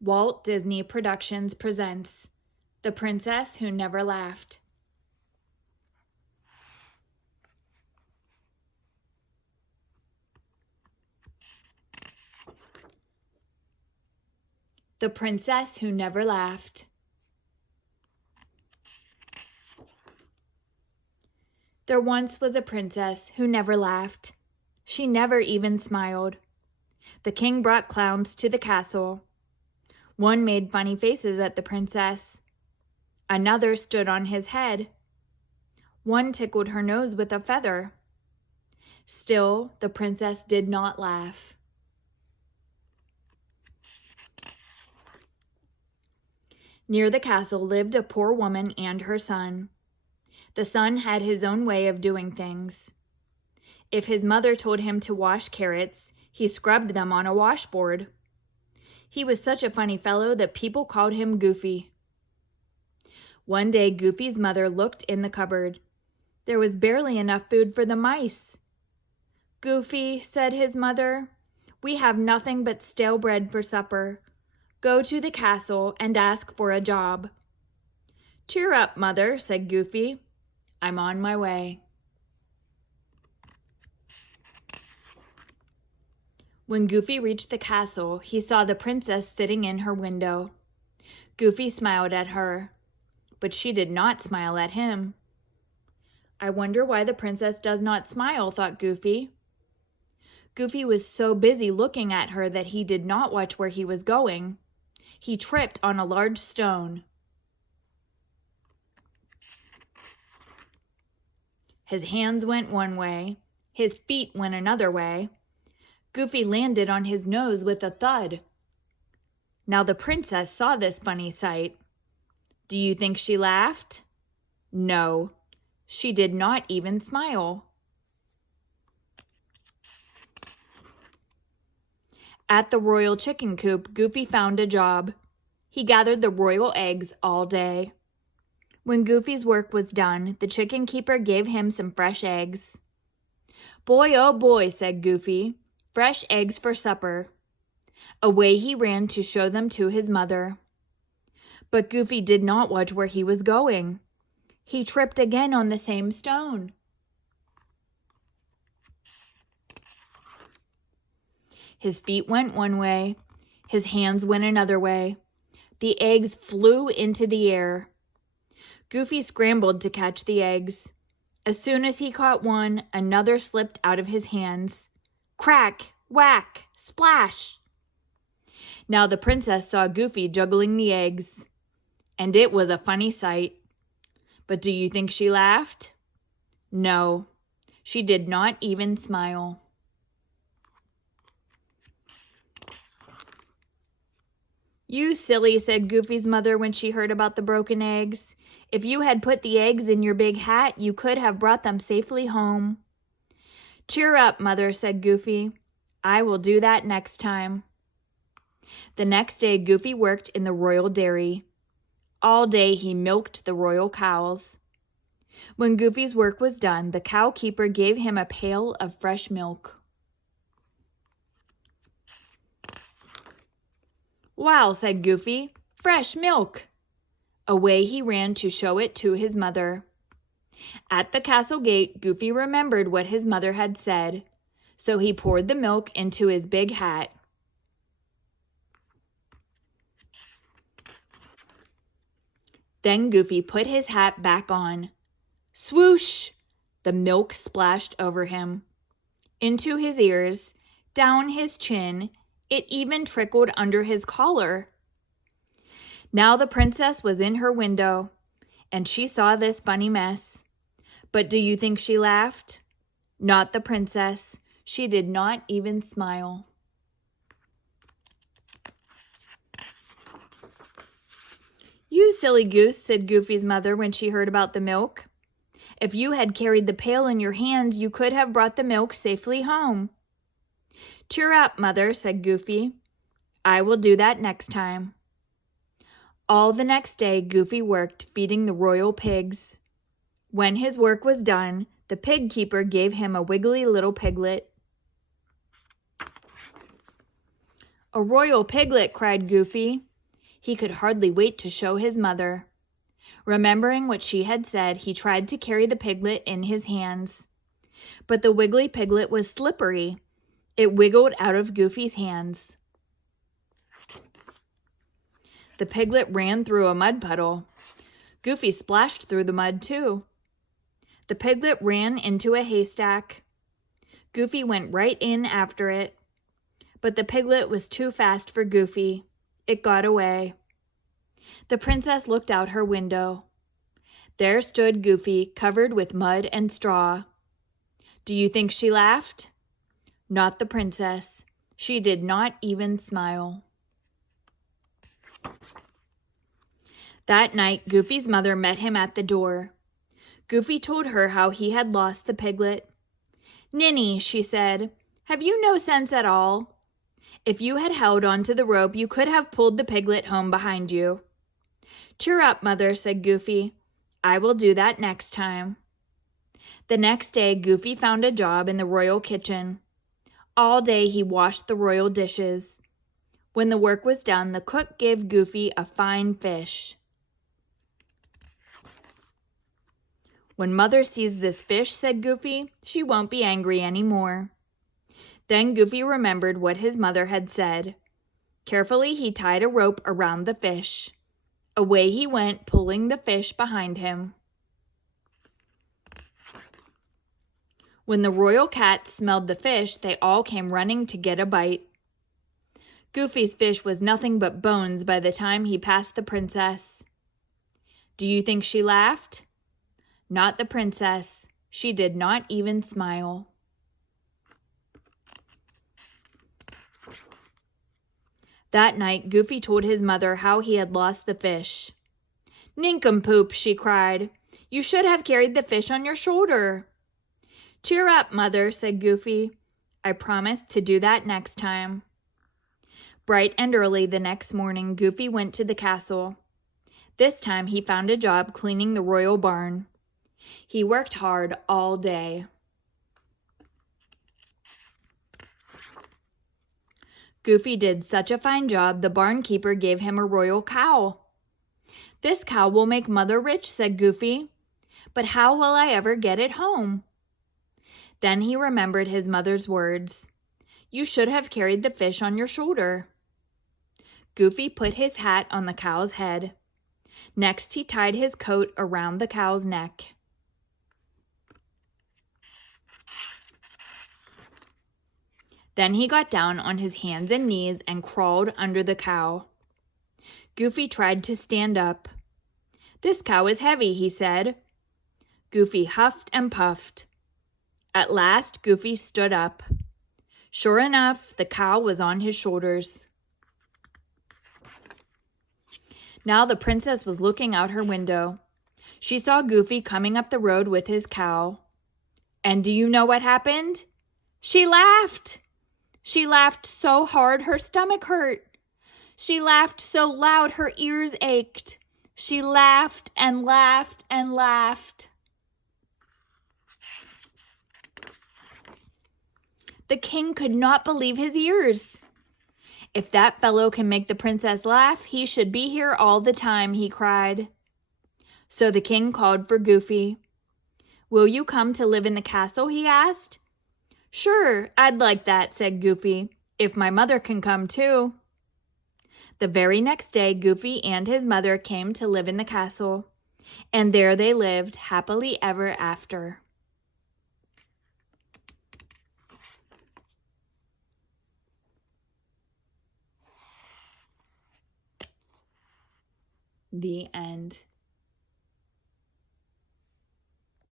Walt Disney Productions presents The Princess Who Never Laughed. The Princess Who Never Laughed. There once was a princess who never laughed. She never even smiled. The king brought clowns to the castle. One made funny faces at the princess. Another stood on his head. One tickled her nose with a feather. Still, the princess did not laugh. Near the castle lived a poor woman and her son. The son had his own way of doing things. If his mother told him to wash carrots, he scrubbed them on a washboard. He was such a funny fellow that people called him Goofy. One day, Goofy's mother looked in the cupboard. There was barely enough food for the mice. "Goofy," said his mother, "we have nothing but stale bread for supper. Go to the castle and ask for a job." "Cheer up, mother," said Goofy. "I'm on my way." When Goofy reached the castle, he saw the princess sitting in her window. Goofy smiled at her, but she did not smile at him. "I wonder why the princess does not smile," thought Goofy. Goofy was so busy looking at her that he did not watch where he was going. He tripped on a large stone. His hands went one way, his feet went another way. Goofy landed on his nose with a thud. Now the princess saw this funny sight. Do you think she laughed? No, she did not even smile. At the royal chicken coop, Goofy found a job. He gathered the royal eggs all day. When Goofy's work was done, the chicken keeper gave him some fresh eggs. "Boy, oh boy," said Goofy, "fresh eggs for supper." Away he ran to show them to his mother. But Goofy did not watch where he was going. He tripped again on the same stone. His feet went one way, his hands went another way. The eggs flew into the air. Goofy scrambled to catch the eggs. As soon as he caught one, another slipped out of his hands. Crack, whack, splash! Now the princess saw Goofy juggling the eggs, and it was a funny sight. But do you think she laughed? No, she did not even smile. "You silly," said Goofy's mother when she heard about the broken eggs. "If you had put the eggs in your big hat, you could have brought them safely home." "Cheer up, mother," said Goofy. "I will do that next time." The next day, Goofy worked in the royal dairy. All day he milked the royal cows. When Goofy's work was done, the cow keeper gave him a pail of fresh milk. "Wow," said Goofy, "fresh milk." Away he ran to show it to his mother. At the castle gate, Goofy remembered what his mother had said, so he poured the milk into his big hat. Then Goofy put his hat back on. Swoosh! The milk splashed over him, into his ears, down his chin. It even trickled under his collar. Now the princess was in her window, and she saw this funny mess. But do you think she laughed? Not the princess. She did not even smile. "You silly goose," said Goofy's mother when she heard about the milk. "If you had carried the pail in your hands, you could have brought the milk safely home." "Cheer up, mother," said Goofy. "I will do that next time." All the next day, Goofy worked feeding the royal pigs. When his work was done, the pig keeper gave him a wiggly little piglet. "A royal piglet," cried Goofy. He could hardly wait to show his mother. Remembering what she had said, he tried to carry the piglet in his hands. But the wiggly piglet was slippery. It wiggled out of Goofy's hands. The piglet ran through a mud puddle. Goofy splashed through the mud too. The piglet ran into a haystack. Goofy went right in after it. But the piglet was too fast for Goofy. It got away. The princess looked out her window. There stood Goofy, covered with mud and straw. Do you think she laughed? Not the princess. She did not even smile. That night, Goofy's mother met him at the door. Goofy told her how he had lost the piglet. "Ninny," she said, "have you no sense at all? If you had held onto the rope, you could have pulled the piglet home behind you." "Cheer up, mother," said Goofy. "I will do that next time." The next day, Goofy found a job in the royal kitchen. All day he washed the royal dishes. When the work was done, the cook gave Goofy a fine fish. "When Mother sees this fish," said Goofy, "she won't be angry anymore." Then Goofy remembered what his mother had said. Carefully, he tied a rope around the fish. Away he went, pulling the fish behind him. When the royal cats smelled the fish, they all came running to get a bite. Goofy's fish was nothing but bones by the time he passed the princess. Do you think she laughed? Not the princess. She did not even smile. That night, Goofy told his mother how he had lost the fish. "Nincompoop," she cried. "You should have carried the fish on your shoulder." "Cheer up, Mother," said Goofy. "I promise to do that next time." Bright and early the next morning, Goofy went to the castle. This time he found a job cleaning the royal barn. He worked hard all day. Goofy did such a fine job, the barnkeeper gave him a royal cow. "This cow will make Mother rich," said Goofy. "But how will I ever get it home?" Then he remembered his mother's words. "You should have carried the fish on your shoulder." Goofy put his hat on the cow's head. Next, he tied his coat around the cow's neck. Then he got down on his hands and knees and crawled under the cow. Goofy tried to stand up. "This cow is heavy," he said. Goofy huffed and puffed. At last, Goofy stood up. Sure enough, the cow was on his shoulders. Now the princess was looking out her window. She saw Goofy coming up the road with his cow. And do you know what happened? She laughed! She laughed so hard her stomach hurt. She laughed so loud her ears ached. She laughed and laughed and laughed. The king could not believe his ears. "If that fellow can make the princess laugh, he should be here all the time," he cried. So the king called for Goofy. "Will you come to live in the castle?" he asked. "Sure, I'd like that," said Goofy, "if my mother can come too." The very next day, Goofy and his mother came to live in the castle, and there they lived happily ever after. The end.